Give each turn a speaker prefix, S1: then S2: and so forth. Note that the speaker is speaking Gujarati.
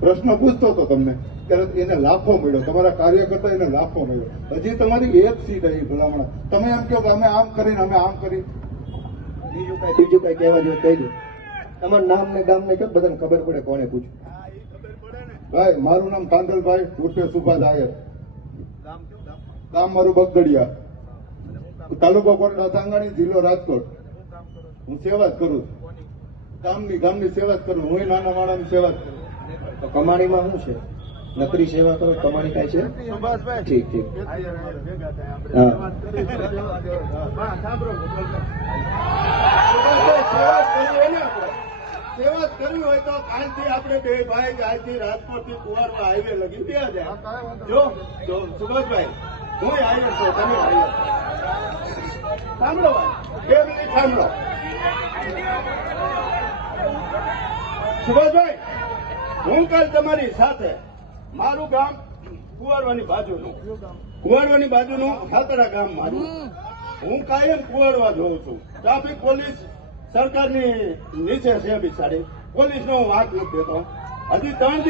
S1: પ્રશ્ન પૂછતો હતો તમને. ત્યારે એને લાફો મળ્યો. તમારા કાર્યકર્તા એને લાફો મળ્યો. હજી તમારી એક સીટ આવી ભલામણ. તમે એમ કહો કે અમે આમ કરીને, અમે આમ કરી.
S2: બીજું કઈ બીજું કઈ કહેવા જોઈએ કહી દો તમારું નામ ને ગામ ને કેમ બધાને ખબર પડે કોને પૂછ્યું?
S1: ભાઈ, મારું નામ કાંદલભાઈ ઉર્ફે સુભા દાયર ગામ મારું બગદડિયા. તાલુકો કોટડા સાંગાણી જિલ્લો રાજકોટ. હું સેવા જ કરું ગામની ગામની સેવા જ કરું. હું નાના માણસની સેવા જ કરું.
S2: તો કમાણીમાં શું છે? નકરી સેવા કરો કમાણી થાય છે? ઠીક ઠીક.
S1: આપણે. બે ભાઈ આજથી રાજકોટથી કુવારવા હાઈવે લગી બે જાય જો સુભાષભાઈ હું. હાઈર છું તમે મિનિટ સાંભળો સુભાષભાઈ હું કાલ તમારી સાથે. મારું ગામ કુવારવાની બાજુનું. કુવારવાની બાજુનું ખાતરા ગામ મારું. હું કાયમ કુવારવા જોઉં છું. ટ્રાફિક પોલીસ સરકારની નીચે છે બિચારી પોલીસનો વાંક નથી દેતો. હજી ત્રણ